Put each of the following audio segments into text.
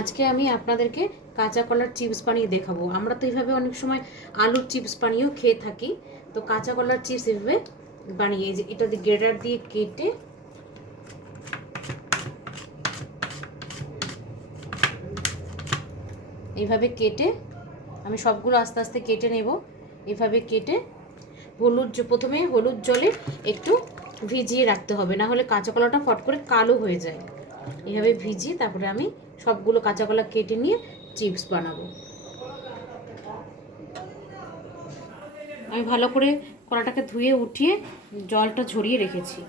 আজকে আমি আপনাদেরকে কাঁচা কলার চিপস বানিয়ে দেখাবো। আমরা তো এইভাবে অনেক সময় আলুর চিপস বানিয়েও খেয়ে থাকি। তো কাঁচা কলার চিপস এভাবে বানিয়ে যে এটা দিয়ে গ্রেটার দিয়ে কেটে এইভাবে কেটে আমি সবগুলো আস্তে আস্তে কেটে নেব। এভাবে কেটে হলুদ প্রথমে হলুদ জলে একটু ভিজিয়ে রাখতে হবে না হলে কাঁচা কলাটা ফট করে কালো হয়ে যায়। এভাবে ভিজিয়ে তারপরে আমি সবগুলো কাঁচা কলা কেটে নিয়ে চিপস বানাবো। আমি ভালো করে কলাটাকে ধুয়ে উঠিয়ে জলটা ঝরিয়ে রেখেছি।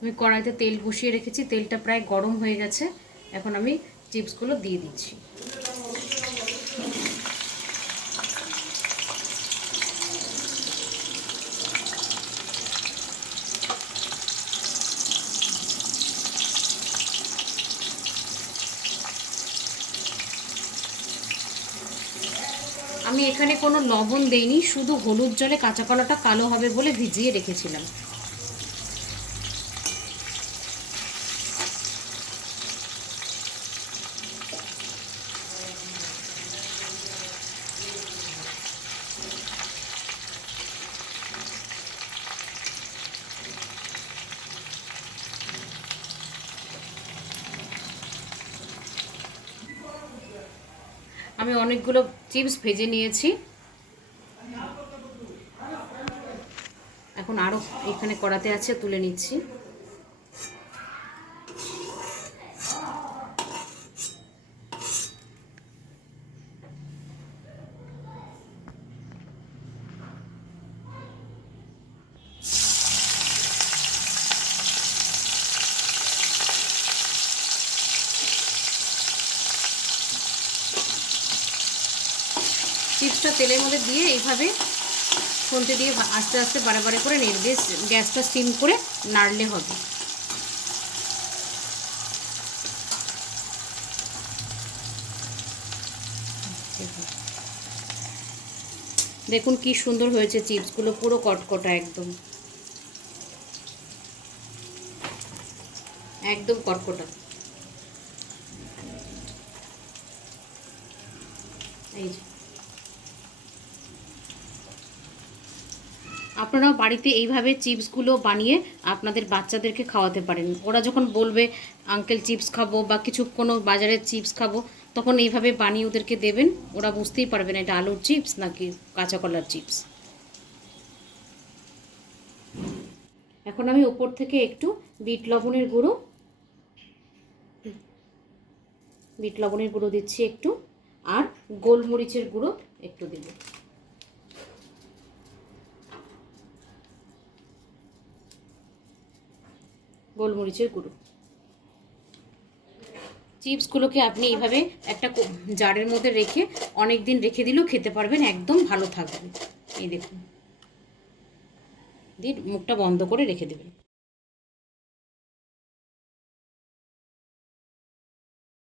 আমি কড়াইতে তেল বসিয়ে রেখেছি, তেলটা প্রায় গরম হয়ে গেছে, এখন আমি চিপসগুলো দিয়ে দিচ্ছি। আমি এখানে কোনো লবণ দেইনি, শুধু হলুদ জলে কাঁচা কলাটা কালো হবে বলে ভিজিয়ে রেখেছিলাম। আমি অনেকগুলো চিপস ভেজে নিয়েছি। এখন আরও এখানে কড়াতে আছে তুলে নিচ্ছি। চিপসটা তেলের মধ্যে দিয়ে এইভাবে খুন্তি দিয়ে আস্তে আস্তে বারে বারে করে নেড়ে গ্যাসটা স্টিম করে নাড়লে হবে। দেখুন কি সুন্দর হয়েছে চিপসগুলো, পুরো কটকটা একদম। একদম কটকটা। এই যে। আপনারাও বাড়িতে এইভাবে চিপসগুলো বানিয়ে আপনাদের বাচ্চাদেরকে খাওয়াতে পারেন। ওরা যখন বলবে, আঙ্কেল, চিপস খাব বা কিছু কোনো বাজারের চিপস খাব, তখন এইভাবে বানিয়ে ওদেরকে দেবেন। ওরা বুঝতেই পারবে না, এটা আলুর চিপস নাকি কাঁচা কলার চিপস? এখন আমি ওপর থেকে একটু বিট লবণের গুঁড়ো, বিট লবণের গুঁড়ো দিচ্ছি একটু, আর গোলমরিচের গুঁড়ো একটু দেবো। গোলমরিচের গুঁড়ো। চিপসগুলোকে আপনি এইভাবে একটা জারের মধ্যে রেখে অনেক দিন রেখে দিলেও খেতে পারবেন, একদম ভালো থাকবে। এই দেখুন। দিয়ে মুখটা বন্ধ করে রেখে দেবেন।